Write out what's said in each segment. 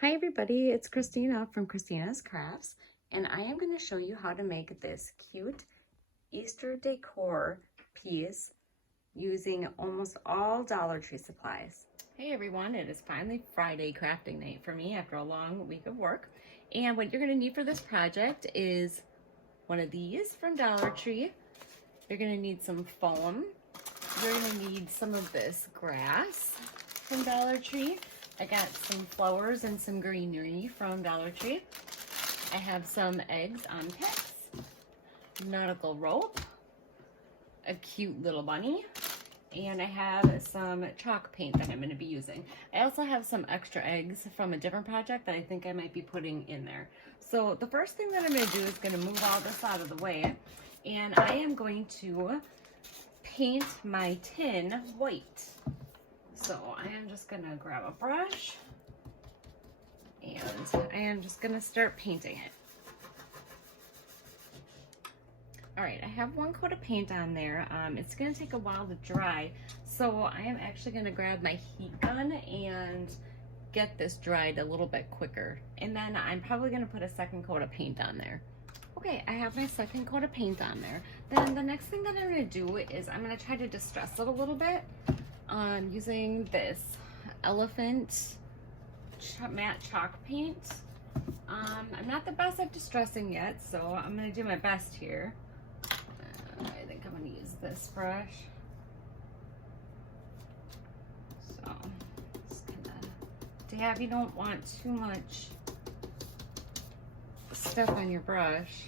Hi everybody, it's Christina from Christina's Crafts, and I am going to show you how to make this cute Easter decor piece using almost all Dollar Tree supplies. Hey everyone, it is finally Friday crafting night for me after a long week of work. And what you're going to need for this project is one of these from Dollar Tree. You're going to need some foam. You're going to need some of this grass from Dollar Tree. I got some flowers and some greenery from Dollar Tree. I have some eggs on picks, nautical rope, a cute little bunny, and I have some chalk paint that I'm going to be using. I also have some extra eggs from a different project that I think I might be putting in there. So the first thing that I'm going to do is going to move all this out of the way, and I am going to paint my tin white. So I am just gonna grab a brush and I am just gonna start painting it. All right, I have one coat of paint on there. It's gonna take a while to dry, so I am actually gonna grab my heat gun and get this dried a little bit quicker. And then I'm probably gonna put a second coat of paint on there. Okay, I have my second coat of paint on there. Then the next thing that I'm gonna do is I'm gonna try to distress it a little bit. Using this elephant matte chalk paint. I'm not the best at distressing yet, so I'm going to do my best here. I think I'm going to use this brush. So, just kind of dab. You don't want too much stuff on your brush.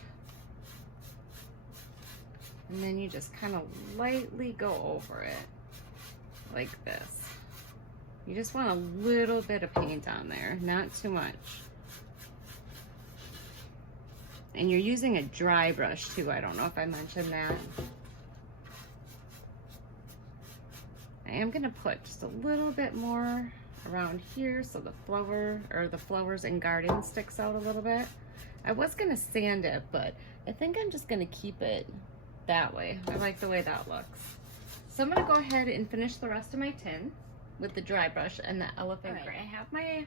And then you just kind of lightly go over it. Like this. You just want a little bit of paint on there, not too much. And you're using a dry brush too. I don't know if I mentioned that. I am going to put just a little bit more around here so the flower or the flowers and garden sticks out a little bit. I was going to sand it, but I think I'm just going to keep it that way. I like the way that looks. So I'm going to go ahead and finish the rest of my tin with the dry brush and the elephant gray. I have my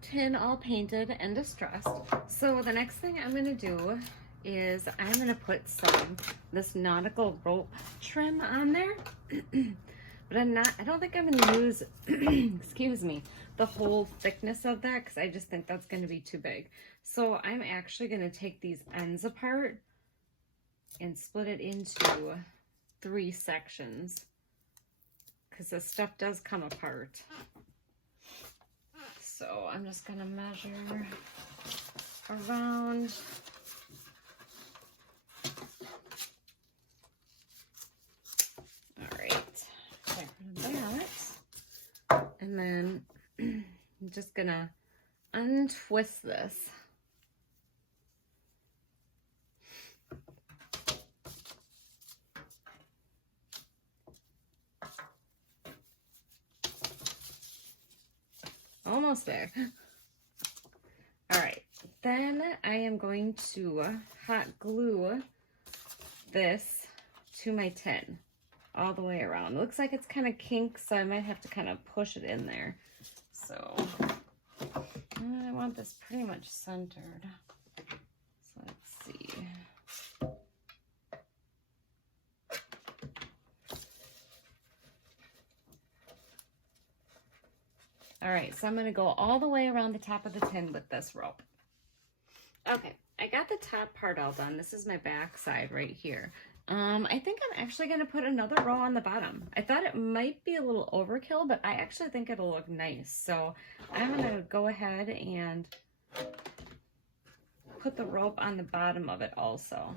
tin all painted and distressed. So the next thing I'm going to do is I'm going to put this nautical rope trim on there. But I don't think I'm going to use, excuse me, the whole thickness of that because I just think that's going to be too big. So I'm actually going to take these ends apart and split it into 3 sections because this stuff does come apart. So I'm just gonna measure around all right, get rid of that, and then I'm just gonna untwist this. Almost there. All right, then I am going to hot glue this to my tin all the way around. It looks like it's kind of kinked, so I might have to kind of push it in there. So I want this pretty much centered. So let's see. All right, so I'm going to go all the way around the top of the tin with this rope. Okay, I got the top part all done. This is my back side right here. I think I'm actually going to put another row on the bottom. I thought it might be a little overkill, but I actually think it'll look nice. So I'm going to go ahead and put the rope on the bottom of it also.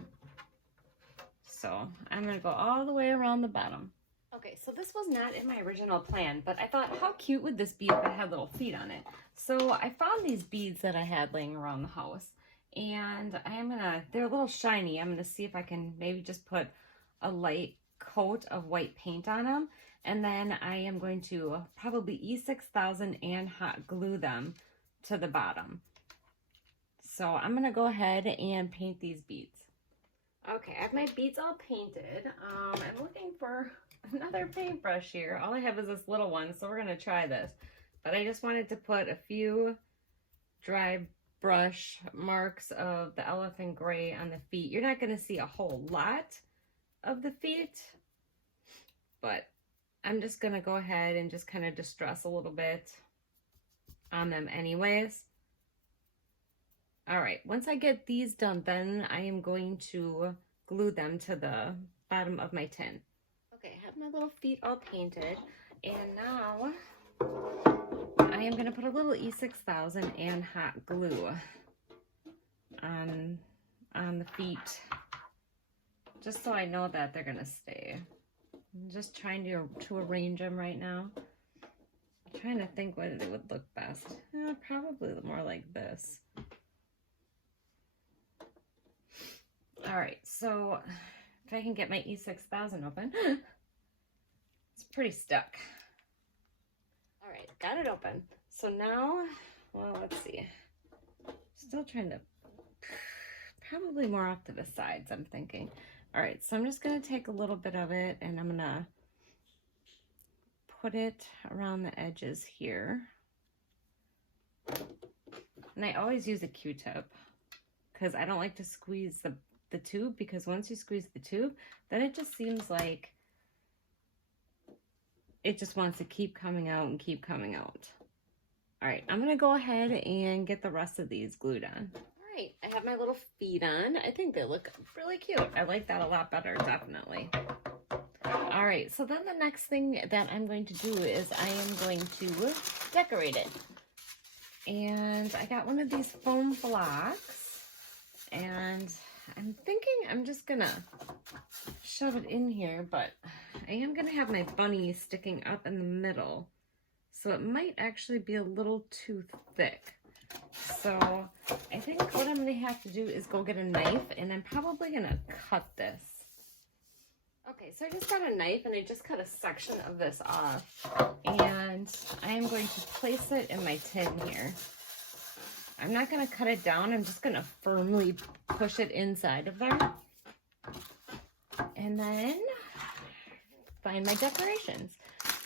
So I'm going to go all the way around the bottom. Okay, so this was not in my original plan, but I thought, how cute would this be if it had little feet on it? So I found these beads that I had laying around the house, and they're a little shiny. I'm gonna see if I can maybe just put a light coat of white paint on them, and then I am going to probably E6000 and hot glue them to the bottom. So I'm gonna go ahead and paint these beads. Okay, I have my beads all painted. I'm looking for another paintbrush here. All I have is this little one, so we're gonna try this. But I just wanted to put a few dry brush marks of the elephant gray on the feet. You're not going to see a whole lot of the feet, but I'm just going to go ahead and just kind of distress a little bit on them anyways. All right, once I get these done, then I am going to glue them to the bottom of my tin. Okay, I have my little feet all painted, and now I am gonna put a little E6000 and hot glue on the feet, just so I know that they're gonna stay. I'm just trying to arrange them right now. I'm trying to think what it would look best. Probably more like this. All right, so if I can get my E6000 open, it's pretty stuck. All right, got it open. So now, well, let's see. Still trying to, probably more off to the sides, I'm thinking. All right, so I'm just gonna take a little bit of it and I'm gonna put it around the edges here. And I always use a Q-tip because I don't like to squeeze the tube, because once you squeeze the tube, then it just seems like it just wants to keep coming out and keep coming out. All right, I'm gonna go ahead and get the rest of these glued on. All right, I have my little feet on. I think they look really cute. I like that a lot better, definitely. All right, so then the next thing that I'm going to do is I am going to decorate it. And I got one of these foam blocks, and I'm thinking I'm just gonna shove it in here, but I am gonna have my bunny sticking up in the middle, so it might actually be a little too thick. So I think what I'm gonna have to do is go get a knife, and I'm probably gonna cut this. Okay, so I just got a knife and I just cut a section of this off, and I am going to place it in my tin here. I'm not going to cut it down. I'm just going to firmly push it inside of there. And then find my decorations.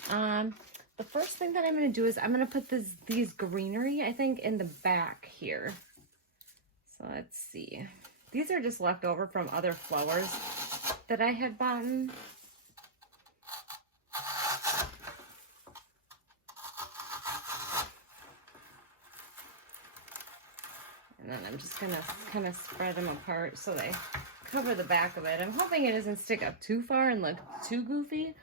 The first thing that I'm going to do is I'm going to put these greenery, I think, in the back here. So let's see. These are just left over from other flowers that I had bought. And then I'm just gonna kind of spread them apart so they cover the back of it. I'm hoping it doesn't stick up too far and look too goofy.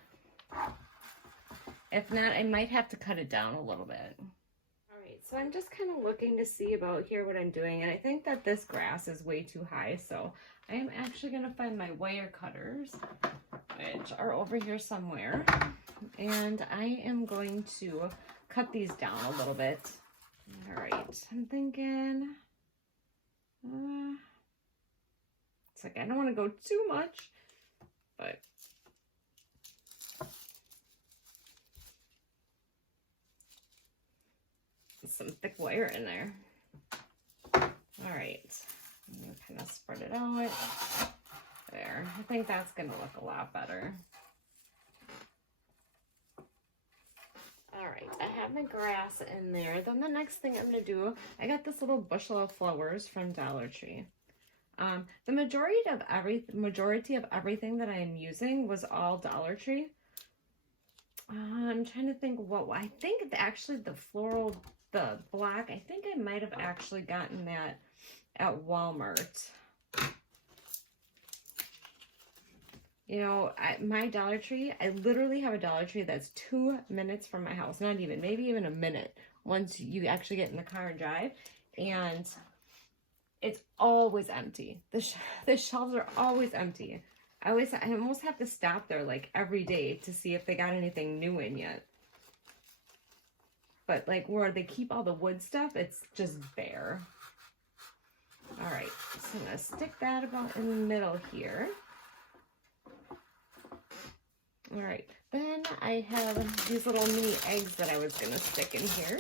If not, I might have to cut it down a little bit. All right, so I'm just kind of looking to see about here what I'm doing, and I think that this grass is way too high, so I am actually gonna find my wire cutters, which are over here somewhere, and I am going to cut these down a little bit. All right, I'm thinking, it's like I don't want to go too much, but some thick wire in there. All right, I'm gonna kind of spread it out there. I think that's gonna look a lot better. All right, I have my grass in there. Then the next thing I'm gonna do, I got this little bushel of flowers from Dollar Tree. The majority of everything that I am using was all Dollar Tree. I'm trying to think I think actually the black, I think I might have actually gotten that at Walmart. You know, my Dollar Tree, I literally have a Dollar Tree that's 2 minutes from my house. Not even, maybe even a minute once you actually get in the car and drive. And it's always empty. The shelves are always empty. I almost have to stop there like every day to see if they got anything new in yet. But like where they keep all the wood stuff, it's just bare. All right, so I'm gonna stick that about in the middle here. All right, then I have these little mini eggs that I was gonna stick in here,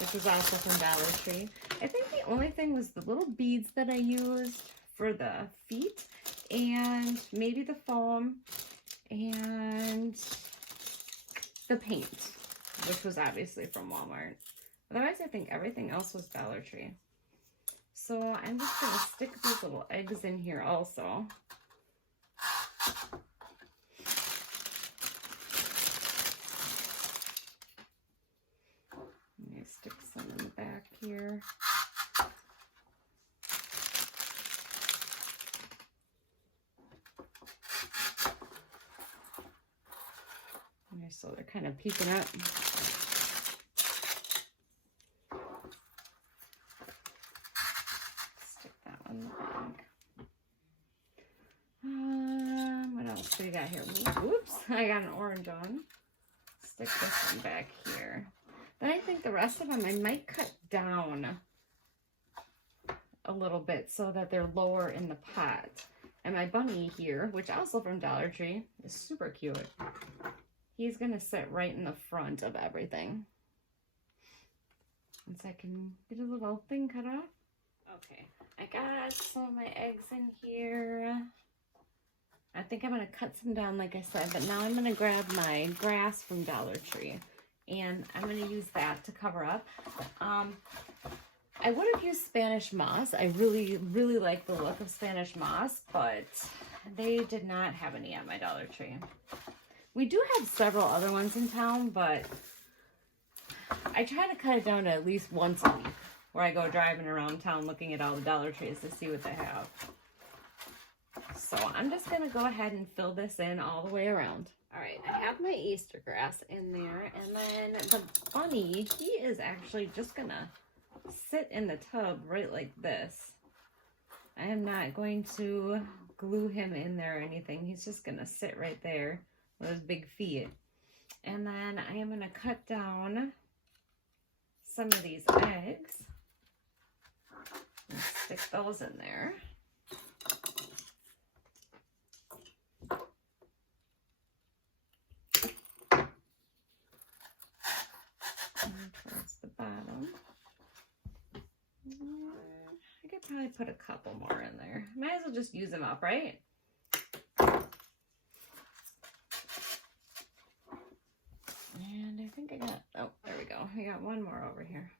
which was also from Dollar Tree. I think the only thing was the little beads that I used for the feet, and maybe the foam, and the paint, which was obviously from Walmart. Otherwise, I think everything else was Dollar Tree. So I'm just going to stick these little eggs in here also. Let me stick some in the back here. Okay, so they're kind of peeking up. Stick that one in the back. What else do we got here? Oops, I got an orange on. Stick this one back here. Then I think the rest of them I might cut down a little bit so that they're lower in the pot. And my bunny here, which also from Dollar Tree, is super cute. He's gonna sit right in the front of everything. Once I can get a little thing cut off. Okay, I got some of my eggs in here. I think I'm gonna cut some down like I said, but now I'm gonna grab my grass from Dollar Tree and I'm gonna use that to cover up. I would have used Spanish moss. I really, really like the look of Spanish moss, but they did not have any at my Dollar Tree. We do have several other ones in town, but I try to cut it down to at least once a week where I go driving around town looking at all the Dollar Trees to see what they have. So I'm just going to go ahead and fill this in all the way around. All right, I have my Easter grass in there, and then the bunny, he is actually just going to sit in the tub right like this. I am not going to glue him in there or anything. He's just going to sit right there with his big feet. And then I am going to cut down some of these eggs and stick those in there. And towards the bottom. I could probably put a couple more in there. Might as well just use them up, right? And I think I got, oh, there we go. I got one more over here.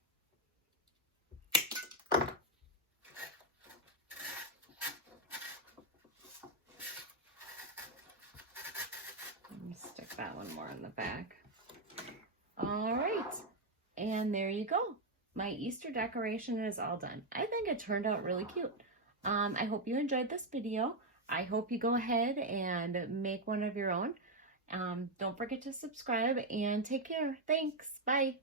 Let me stick that one more in the back. All right. And there you go. My Easter decoration is all done. I think it turned out really cute. I hope you enjoyed this video. I hope you go ahead and make one of your own. Don't forget to subscribe and take care. Thanks. Bye.